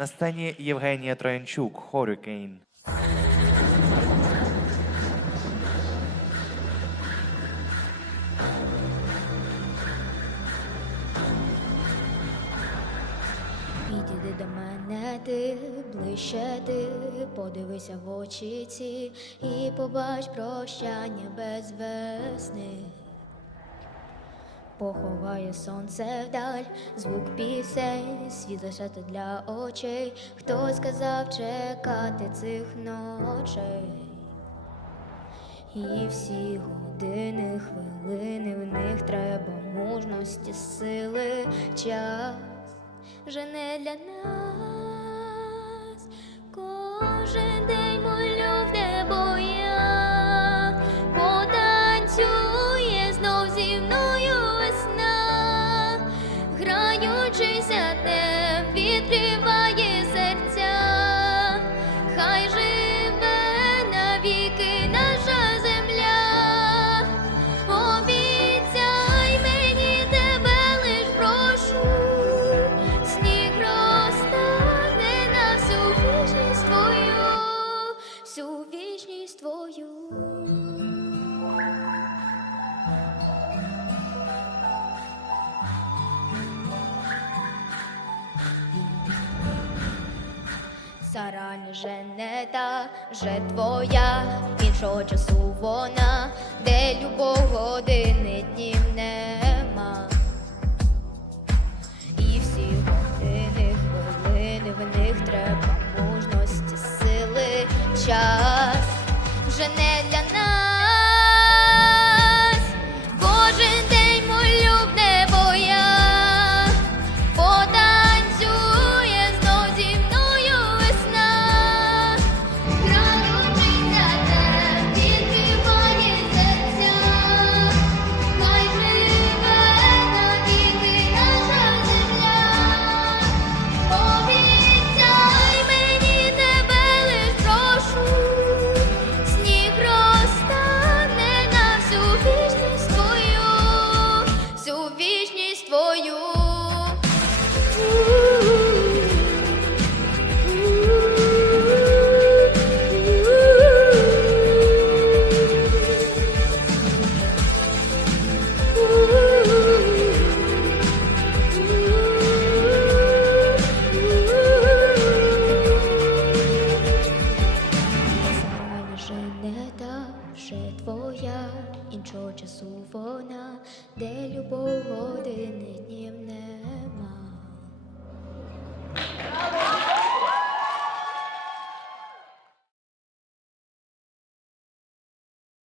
На сцені Євгенія Троянчук, Хорюкейн. Підійди до мене, ти ближче ти, подивися в очі ці і побач прощання без весни. Поховає сонце вдаль, звук пісень, світ лишати для очей. Хто сказав чекати цих ночей? І всі години, хвилини, в них треба мужності, сили, час вже не для нас. Сараль вже не та, вже твоя, іншого часу вона, де любов години нема. boyu не та вже твоя, іншого часу вона, де любов години днів